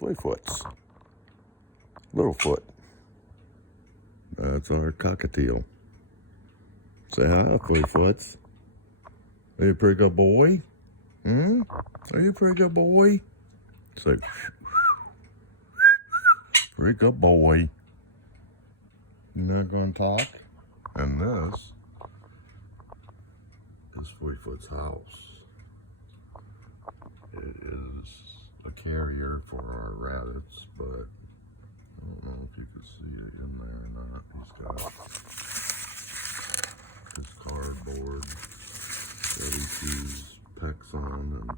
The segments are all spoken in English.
Fleafoots. Littlefoot. That's our cockatiel. Say hi, Fleafoots. Are you a pretty good boy? Are you a pretty good boy? Say, pretty good boy. You're not going to talk? And this is Fleafoot's house. It is a carrier for our rabbits, but I don't know if you can see it in there or not. He's got his cardboard that he chews pecks on and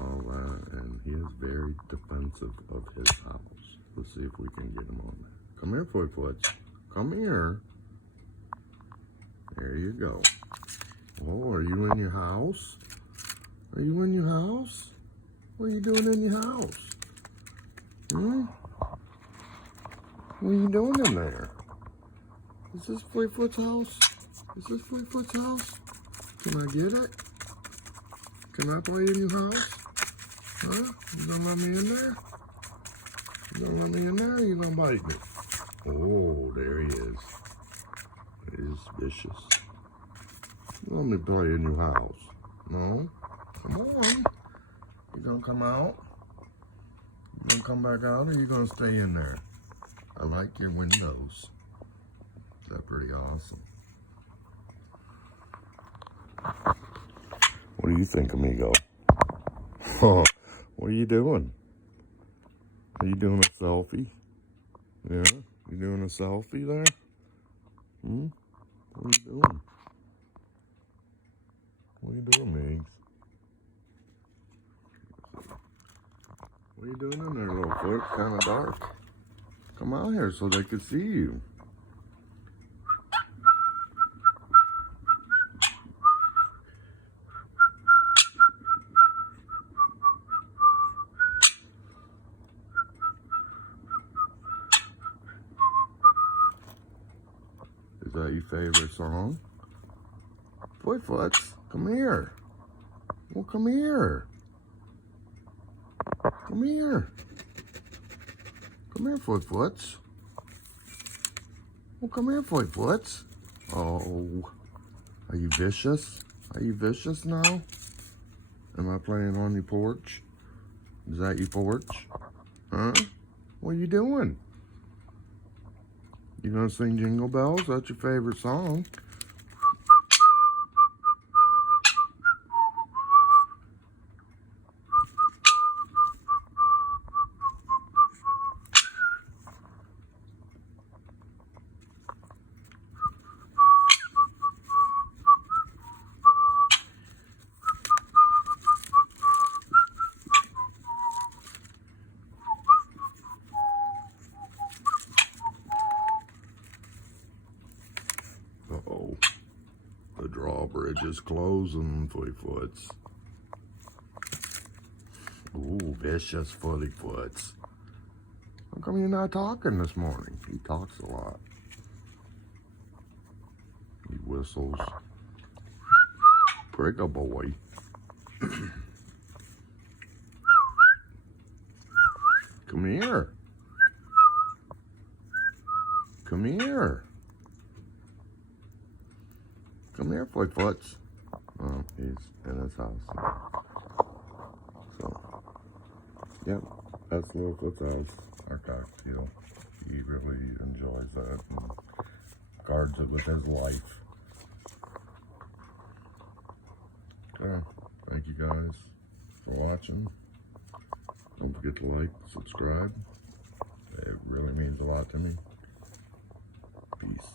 all that, and he is very defensive of his house. Let's see if we can get him on there. Come here, Fleafoots. Come here. There you go. Oh, are you in your house? Are you in your house? What are you doing in your house? What are you doing in there? Is this Fleafoot's house? Is this Fleafoot's house? Can I get it? Can I play in your house? Huh? You gonna let me in there? You gonna let me in there or you gonna bite me? Oh, there he is. He is vicious. Let me play in your house. No? Come on. You gonna come out? You gonna come back out or you gonna stay in there? I like your windows. Is that pretty awesome? What do you think, amigo? What are you doing? Are you doing a selfie? Yeah? You doing a selfie there? What are you doing? What are you doing, Migs? What are you doing in there, Littlefoot? It's kind of dark. Come out here so they can see you. Is that your favorite song? Fleafoots, come here. Well, come here. Come here. Come here, Fleafoots. Well, come here, Fleafoots. Oh, are you vicious? Are you vicious now? Am I playing on your porch? Is that your porch? Huh? What are you doing? You gonna sing Jingle Bells? That's your favorite song. Uh-oh. The drawbridge is closing, Fleafoots. Ooh, vicious Fleafoots. How come you're not talking this morning? He talks a lot. He whistles. Pretty good boy. Come here. Come here. Come here, Fleafoots. Oh, he's in his house. So, yep, that's Littlefoot's house, our cockatiel. He really enjoys that and guards it with his life. Okay, thank you guys for watching. Don't forget to like, subscribe. It really means a lot to me. Peace.